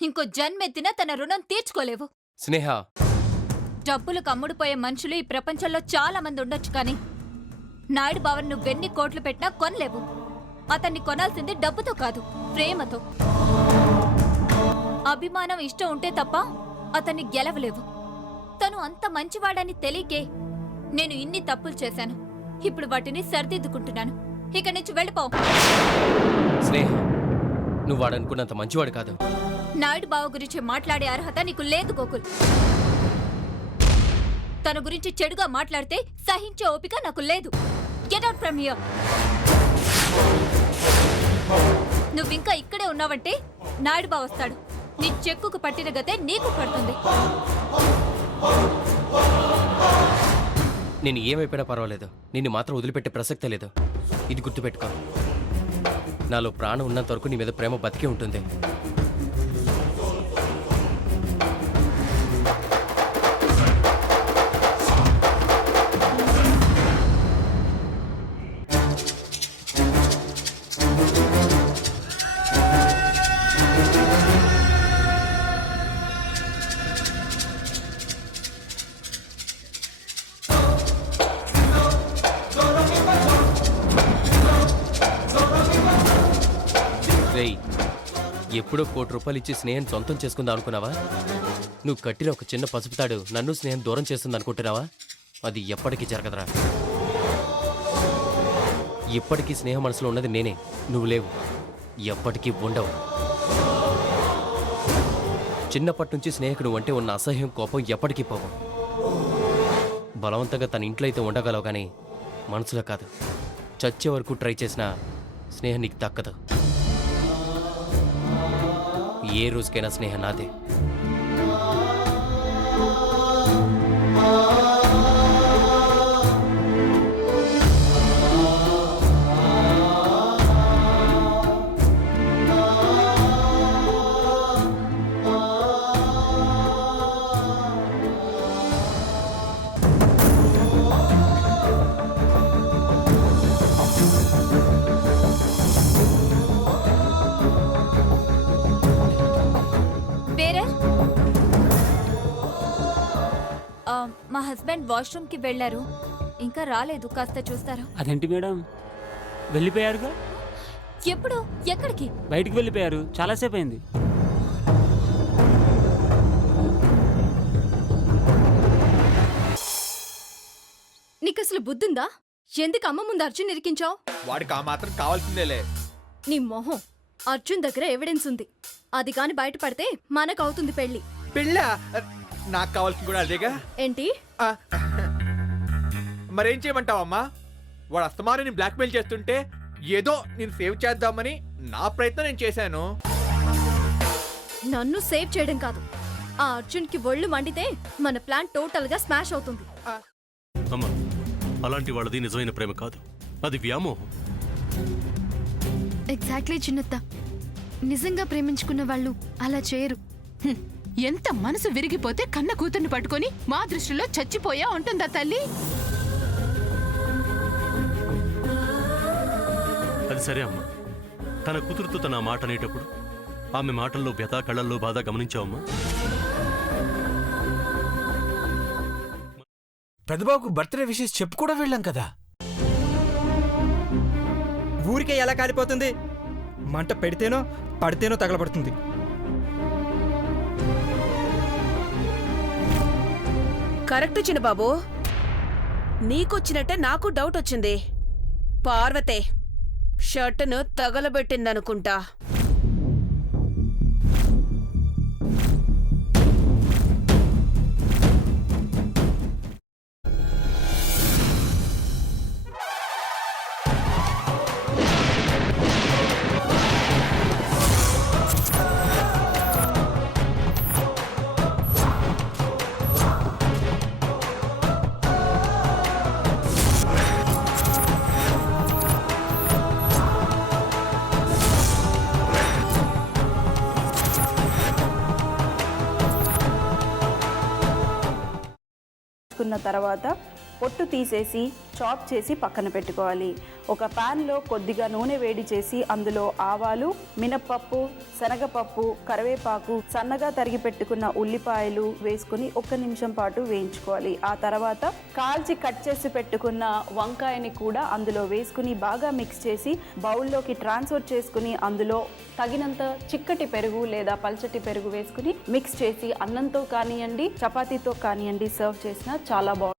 ఇంకో జన్మెత్తినా తన రుణం తీర్చుకోలేవు. స్నేహ, డబ్బులు కమ్ముడుపోయే మనుషులు ఈ ప్రపంచంలో చాలా మంది ఉండొచ్చు కానీ నాయుడు బావన్ నువ్వెన్ని కోట్లు పెట్టినా కొనలేవు. అతన్ని కొనాల్సింది డబ్బుతో కాదు, ప్రేమతో. అభిమానం ఇష్టం ఉంటే తప్ప అతన్ని గెలవలేవు. తను అంత మంచివాడని తెలియకే నేను ఇన్ని తప్పులు చేశాను. ఇప్పుడు వాటిని సరిదిద్దుకుంటున్నాను. ఇక నుంచి వెళ్ళిపో. స్నేహ, నువ్వు వాడనుకున్నంత మంచివాడు కాదు. నాయుడు బావ గురించి మాట్లాడే అర్హత నీకు లేదు గోకుల్. తన గురించి చెడుగా మాట్లాడితే సహించే ఓపిక నాకు లేదు. Get out from here. నువ్వింకా ఇక్కడే ఉన్నావంటే నాయుడు బావ వస్తాడు. నీ చెక్కుకు పట్టిన గతే నీకు పడుతుంది. నేను ఏమైపోయినా పర్వాలేదు, నిన్ను మాత్రం వదిలిపెట్టే ప్రసక్తే లేదు. ఇది గుర్తుపెట్టుకో. నాలో ప్రాణం ఉన్నంత వరకు నీ మీద ప్రేమ బతికే ఉంటుంది. ఎప్పుడో ₹1,00,00,000 ఇచ్చి స్నేహం సొంతం చేసుకుందాం అనుకున్నావా? నువ్వు కట్టిన ఒక చిన్న పసుపుతాడు నన్ను స్నేహం దూరం చేస్తుంది అనుకుంటున్నావా? అది ఎప్పటికీ జరగదురా. ఇప్పటికీ స్నేహం మనసులో ఉన్నది నేనే, నువ్వు లేవు, ఎప్పటికీ ఉండవు. చిన్నప్పటి నుంచి స్నేహితుడు అంటే ఉన్న అసహ్యం, కోపం ఎప్పటికీ పోవు. బలవంతంగా తన ఇంట్లో అయితే ఉండగలవు కానీ మనసులో కాదు. చచ్చే వరకు ట్రై చేసినా స్నేహం నీకు దక్కదు. ఏ రోజుకైనా స్నేహం నాదే. మా హస్బెండ్ వాష్రూమ్ కి వెళ్లారు, ఇంకా రాలేదు. కాస్త చూస్తారా? అదేంటి మేడం, వెళ్ళిపోయారుగా? ఎప్పుడు? ఎక్కడికి? బయటికి వెళ్ళిపోయారు, చాలాసేపు అయింది. నీకసలు బుద్ధుందా? ఎందుకు అమ్మ ముందు అర్జున్ ఇరికించావు? వాడికి ఆ మాత్రం కావాల్సిందేలే. నీ మొహం. అర్జున్ దగ్గర ఎవిడెన్స్ ఉంది, అది కాని బయటపడితే మనకవుతుంది పెళ్లి. పెళ్ళా? నాకు కావాల్సింది కూడా అదేగా. ఏంటి? మరేం చేయమంటావమ్మా? వాడు అస్తమాని బ్లాక్మెయిల్ చేస్తుంటే ఏదో నేను సేవ్ చేద్దామని నా ప్రయత్నం నేను చేశాను. నన్ను సేవ్ చేయడం కాదు, ఆ అర్జున్ కి ఒళ్ళు మండితే మన ప్లాన్ టోటల్ గా స్మాష్ అవుతుంది. అమ్మా, అలాంటి వాళ్ళది నిజమైన ప్రేమ కాదు, అది వ్యామోహం. ఎగ్జాక్ట్లీ చిన్నత్త, నిజంగా ప్రేమించుకున్న వాళ్ళు అలా చేయరు. ఎంత మనసు విరిగిపోతే కన్న కూతుర్ని పట్టుకొని మా దృష్టిలో చచ్చిపోయా ఉంటుందా తల్లి? అది సరే అమ్మా, తన కూతురుతో తన మాట అనేటప్పుడు ఆమె మాటల్లో వ్యథా, కళ్ళల్లో బాధ గమనించావమ్మా? పెద్దబాబుకు బర్త్డే విషెస్ చెప్పు కూడా వెళ్ళాం కదా. ఊరికే ఎలా కాలిపోతుంది? మంట పెడితేనో పడితేనో తగలబడుతుంది. కరెక్ట్ చిన్నబాబు, నీకొచ్చినట్టే నాకు డౌట్ వచ్చింది. పార్వతే షర్టును తగలబెట్టిందనుకుంటా. తర్వాత పొట్టు తీసేసి చాప్ చేసి పక్కన పెట్టుకోవాలి. ఒక ప్యాన్లో కొద్దిగా నూనె వేడి చేసి అందులో ఆవాలు, మినప్పప్పు, శనగపప్పు, కరివేపాకు, సన్నగా తరిగి పెట్టుకున్న ఉల్లిపాయలు వేసుకుని 1 నిమిషం పాటు వేయించుకోవాలి. ఆ తర్వాత కాల్చి కట్ చేసి పెట్టుకున్న వంకాయని కూడా అందులో వేసుకుని బాగా మిక్స్ చేసి బౌల్లోకి ట్రాన్స్ఫర్ చేసుకుని అందులో తగినంత చిక్కటి పెరుగు లేదా పల్చటి పెరుగు వేసుకుని మిక్స్ చేసి అన్నంతో కానివ్వండి, చపాతీతో కానివ్వండి సర్వ్ చేసినా చాలా బాగుంటుంది.